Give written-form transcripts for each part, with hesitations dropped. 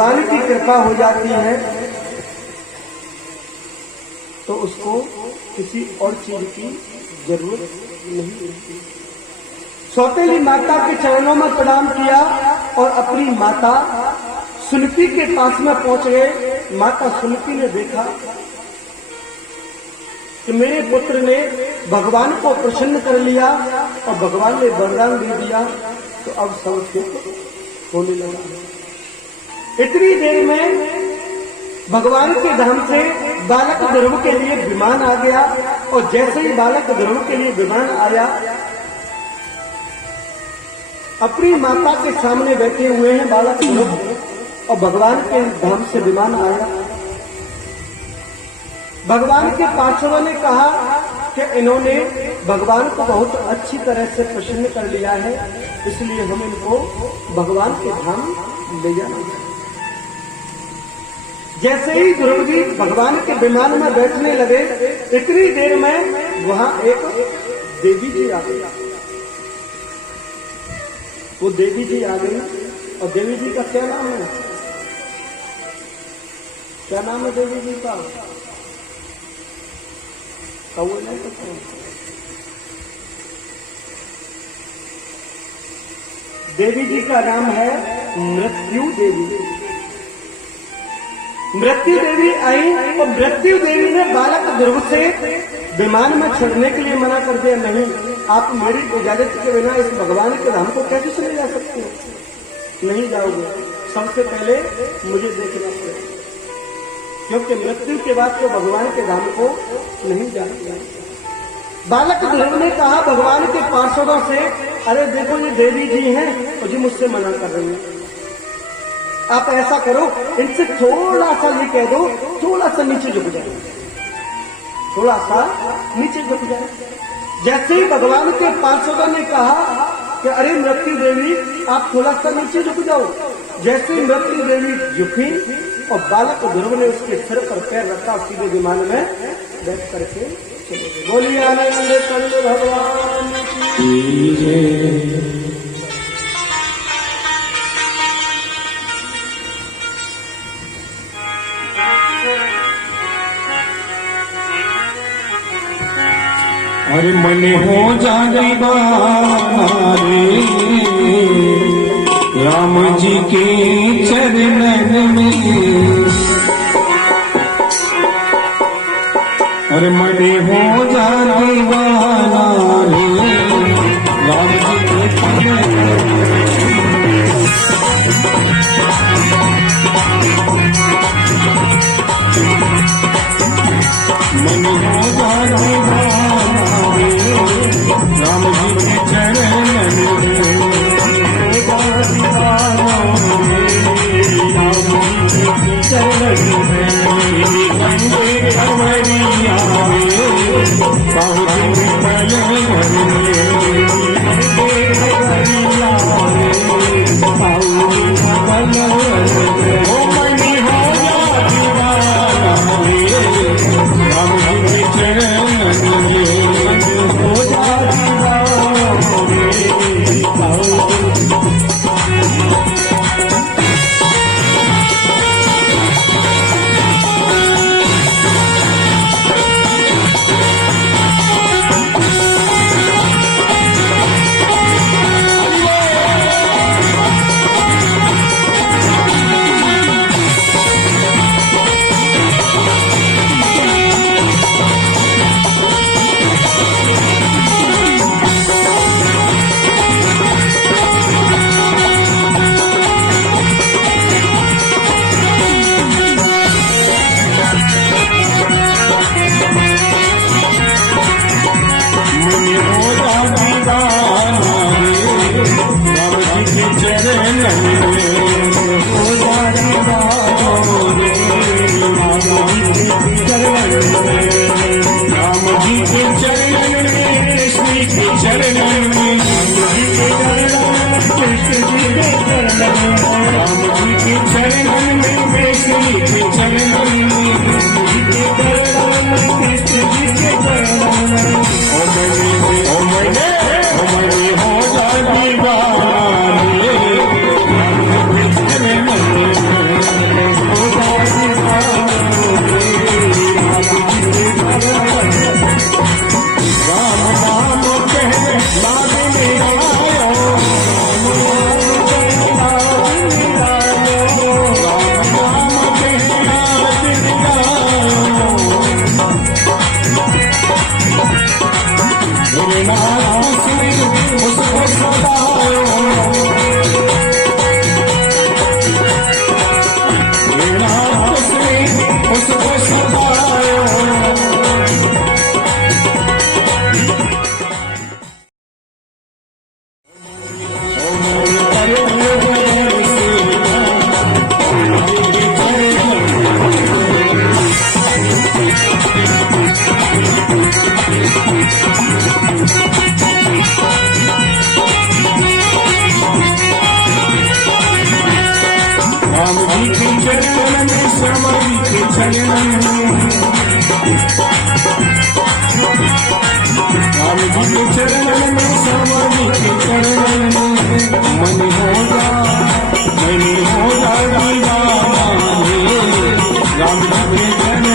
भगवान की कृपा हो जाती है तो उसको किसी और चीज की जरूरत नहीं होती। सौतेली माता के चरणों में प्रणाम किया और अपनी माता सुनपी के पास में पहुंच गए। माता सुनपी ने देखा कि मेरे पुत्र ने भगवान को प्रसन्न कर लिया और भगवान ने वरदान दे दिया, तो अब सब ठीक होने लगा। इतनी देर में भगवान के धाम से बालक ध्रुव के लिए विमान आ गया और जैसे ही बालक ध्रुव के लिए विमान आया, अपनी माता के सामने बैठे हुए हैं बालक ध्रुव और भगवान के धाम से विमान आया। भगवान के पार्षदों ने कहा कि इन्होंने भगवान को बहुत अच्छी तरह से प्रसन्न कर लिया है, इसलिए हम इनको भगवान के धाम ले जाना चाहिए। जैसे ही ध्रुव जी भगवान के विमान में बैठने लगे, इतनी देर में वहां एक देवी जी आ गई। वो देवी जी आ गई और देवी जी का क्या नाम है? क्या नाम है देवी जी का? कौन नहीं सकते? देवी जी का नाम है मृत्यु देवी। मृत्यु देवी आई और मृत्यु देवी ने बालक ध्रुव से विमान में चढ़ने के लिए मना कर दिया। नहीं, आप मेरी इजाजत के बिना इस भगवान के धाम को कैसे चले जा सकते हो? नहीं जाओगे, सबसे पहले मुझे देखना पड़ेगा, क्योंकि मृत्यु के बाद तो भगवान के धाम को नहीं जाते। बालक ध्रुव ने कहा भगवान के पार्षदों से, अरे देखो ये देवी जी हैं और जी मुझसे मना कर रही है, आप ऐसा करो इनसे थोड़ा सा ये कह दो, थोड़ा सा नीचे झुक जाए, थोड़ा सा नीचे झुक जाए। जैसे ही भगवान के पार्षदों ने कहा कि अरे मृत्यु देवी आप थोड़ा सा नीचे झुक जाओ, जैसे ही मृत्यु देवी झुकी और बालक ध्रुव ने उसके सिर पर पैर रखा, सीधे विमान में बैठ करके चले गए। बोलिए आनंद कंद भगवान की जय। अरे मन हो जाने बारे राम जी के चरणन में, अरे मन हो जाने बारे राम जी के चरणन में। मन हो जाने राम जी के चरणन में, चरणन में गंगे कंवरिया बहुत पल के चरण में श्यामा जी के चरण राम जी के चरण में श्यामा जी के चरण मन हो जा दीवाना राम जी के चरण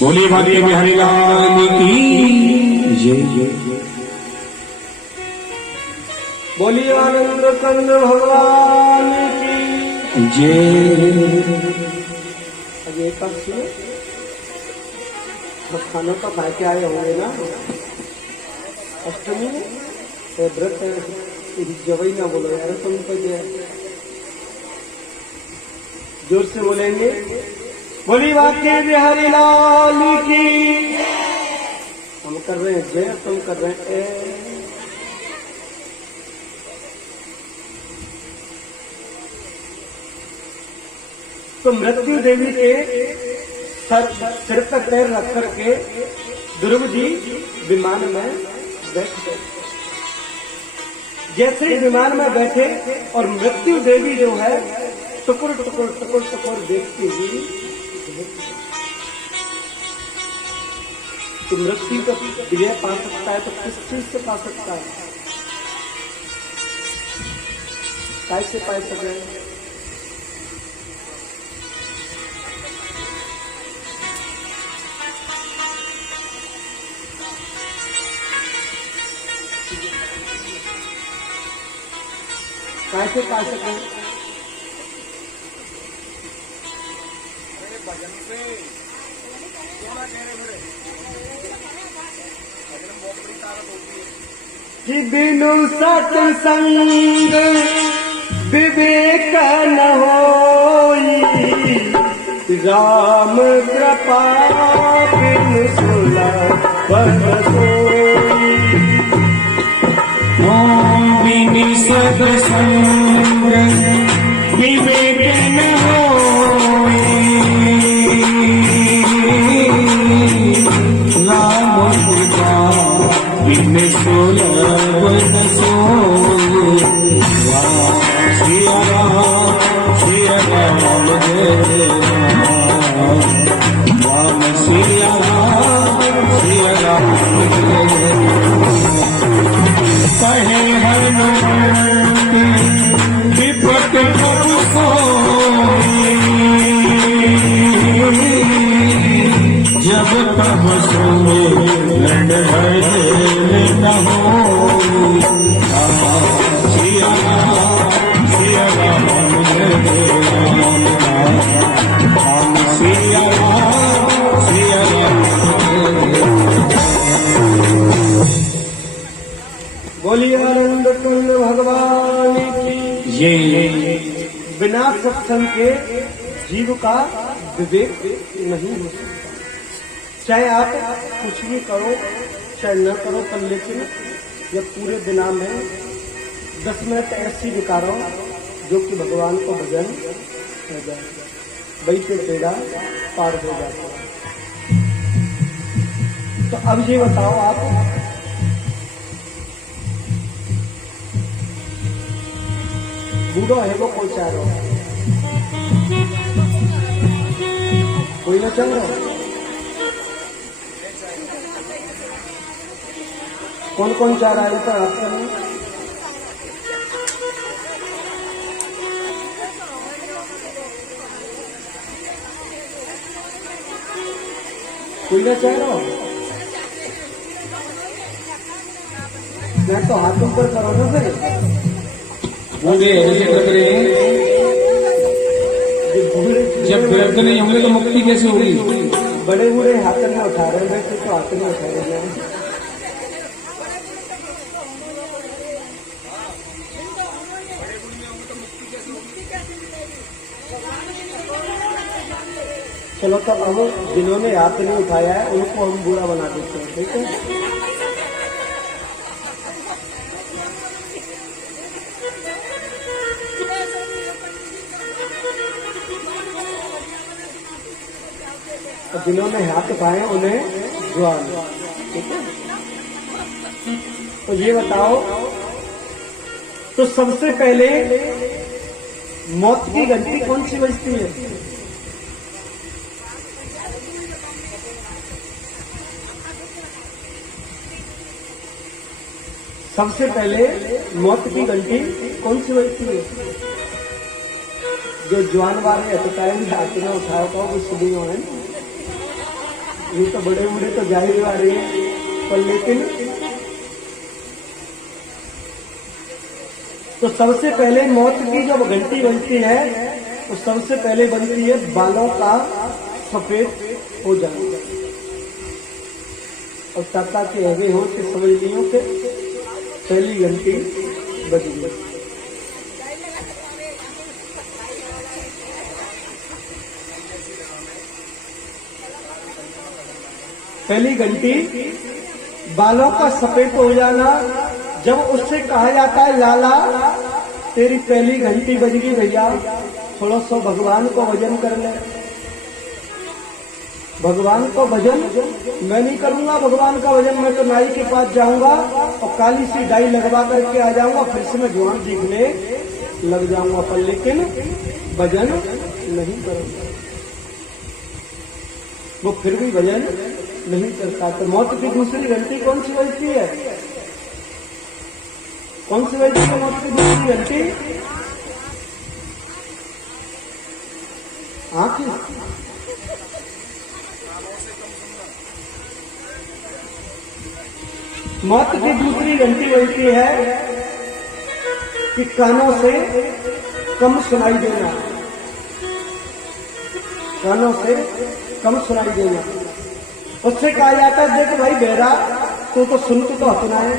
बोली भाभी बिहारी लाल की जय। बोली आनंद कंद भगवान की जय। अब एक पक्ष में तो खाना तो खा के आए होंगे ना अष्टमी में, तो व्रत जवई ना बोलो यार, तुम तो जोर से बोलेंगे। बोली वाक्य बिहारी लाल की। हम कर रहे हैं जय, तुम कर रहे हैं ए। तो मृत्यु देवी के सिर पर पैर रख करके ध्रुव जी विमान में बैठ गए। जैसे ही विमान में बैठे और मृत्यु देवी जो है टुकुर टुकुर टुकुर टुकुर देखती हुई, तो मृत्यु का विजय पा सकता है तो किस चीज से पा सकता है? कैसे पा सके? कैसे पा सके? कि बिनु सत्संग विवेक न होई, राम कृपा बिनु सुलभ सोई। बिनु सत्संग विवेक न होई, राम कृपा बिनु सुलभ सोई। सिया राम जय राम, सिया राम कहे हनुमंत विपत प्रभु सोई, जब तब सुने लड़ न होई। सिया राम जय राम, सिया राम बोलिए आनंद कुंड भगवान की। ये बिना सत्संग के जीव का विवेक नहीं हो सकता। चाहे आप कुछ भी करो चाहे न करो, पर लेकिन जब पूरे बिना में 10 मिनट ऐसी निकालो जो कि भगवान को भजन हो जाए, वही से बेड़ा पार हो जाता है। तो अब ये बताओ आप, बूढ़ो है वो कोई चाह रहा है, कोई ना चल रहा। कौन कौन चाह रहा है ऊपर हाथ करना? कोई ना चाह रहा हो? मैं तो हाथ ऊपर करो ना फिर। बूढ़े ऐसे कर रहे हैं, जब दर्द नहीं होंगे तो मुक्ति कैसे होगी? बड़े बूढ़े हाथ में उठा रहे हैं, तो हाथ में उठा रहे हैं। चलो तब अब जिन्होंने हाथ नहीं उठाया है उनको हम बुरा बना देते हैं, ठीक है? और जिन्होंने हाथ उठाए उन्हें जवान, ठीक है? तो ये बताओ, तो सबसे पहले मौत की घंटी कौन सी बजती है? सबसे पहले मौत की घंटी कौन सी बजती है? जो जवान वाले टाइम हाथ में उठाओ तो वो सुनी हो है। ये तो बड़े बूढ़े तो जाहिर वाले हैं, पर लेकिन तो सबसे पहले मौत की जब घंटी बजती है तो सबसे पहले बनती है बालों का सफेद हो जाना। और ताता के आगे हो के समझ लियो के पहली घंटी बज गई। पहली घंटी बालों का सफेद हो जाना, जब उससे कहा जाता है लाला तेरी पहली घंटी बज गई भैया, थोड़ा सा भगवान को भजन कर ले। भगवान को भजन मैं नहीं करूंगा, भगवान का भजन मैं तो नाई के पास जाऊंगा और काली सी डाई लगवा करके आ जाऊंगा, फिर से मैं जवान दिखने लग जाऊंगा, पर लेकिन भजन नहीं करूंगा। वो फिर भी भजन नहीं करता। तो मौत की दूसरी घंटी कौन सी बजती है? कौन सी बजती है मौत की दूसरी घंटी? आंखें। मौत की दूसरी घंटी बजती है कि कानों से कम सुनाई देना, कानों से कम सुनाई देना। उससे कहा जाता है देख भाई बेरा तू तो सुन तो अपना है,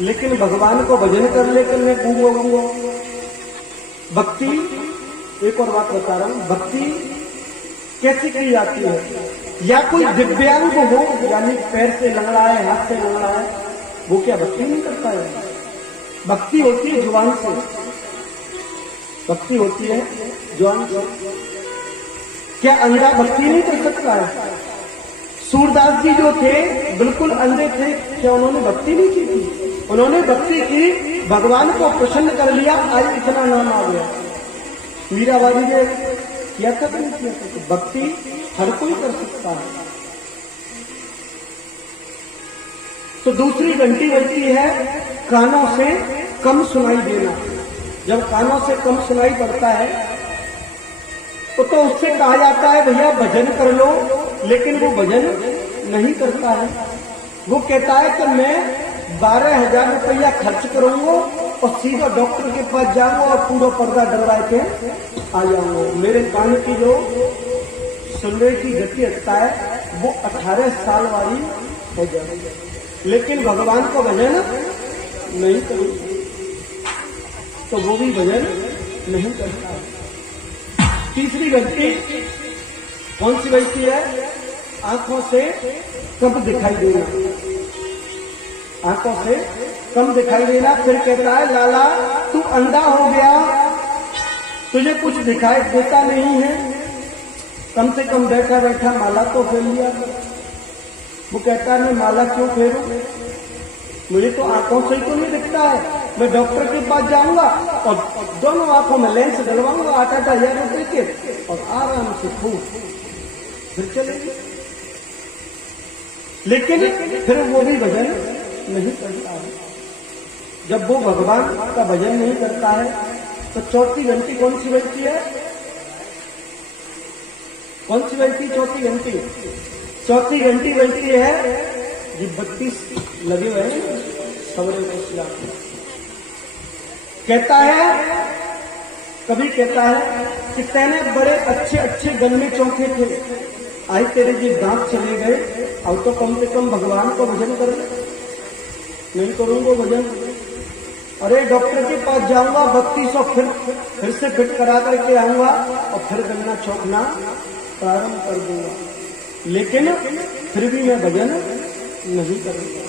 लेकिन भगवान को भजन कर लेकर मैं गूंगो। भक्ति, एक और बात बता रहा हूं, भक्ति कैसे की जाती है? या कोई दिव्यांग हो, यानी पैर से लंगड़ा है, हाथ से लंगड़ा है, वो क्या भक्ति नहीं करता है? भक्ति होती है जुबान से, भक्ति होती है जुबान से। क्या अंधा भक्ति नहीं कर सकता है? सूरदास जी जो थे बिल्कुल अंधे थे, क्या उन्होंने भक्ति नहीं की थी? उन्होंने भक्ति की, भगवान को प्रसन्न कर लिया, आज इतना नाम आ गया। मीराबाई ने किया था कि नहीं किया था? भक्ति हर कोई कर सकता है। तो दूसरी घंटी बजती है कानों से कम सुनाई देना। जब कानों से कम सुनाई पड़ता है तो उससे कहा जाता है भैया भजन कर लो, लेकिन वो भजन नहीं करता है। वो कहता है कि मैं 12,000 रुपया खर्च करूंगा और सीधा डॉक्टर के पास जाऊंगा और पूरा पर्दा डरवा के आ जाऊंगा। मेरे कान की जो सुनने की गति रखता है वो 18 साल वाली हो जाएगी, लेकिन भगवान को भजन नहीं करेंगे तो वो भी भजन नहीं करता है। तीसरी घंटी कौन सी बजती है? आंखों से कम दिखाई देना, आंखों से कम दिखाई देना। फिर कहता है लाला तू अंधा हो गया, तुझे कुछ दिखाई देता नहीं है, कम से कम बैठा बैठा माला तो फेर लिया। वो कहता है मैं माला क्यों फेरूं, मुझे तो आंखों से ही तो नहीं दिखता है। मैं डॉक्टर के पास जाऊंगा और दोनों आंखों में लेंस डलवाऊंगा 8,000 रुपए के और आराम से फूट फिर चलेगी। लेकिन फिर वो भी भजन नहीं करता है। जब वो भगवान का भजन नहीं करता है तो चौथी घंटी कौन सी बजती है? कौन सी बजती चौथी घंटी? चौथी घंटी बजती है, ये 32 लगे हुए हैं सवरे को खिला। कहता है, कभी कहता है कि तेने बड़े अच्छे अच्छे गन में चौंके थे, आई तेरे जी दांत चले गए, अब तो कम से कम भगवान को भजन कर ले। नहीं करूंगा भजन, अरे डॉक्टर के पास जाऊंगा 3200 फिर से फिट करा करके आऊंगा और फिर गन्ना चौंकना प्रारंभ कर दूंगा, लेकिन फिर भी मैं भजन नहीं करूंगा।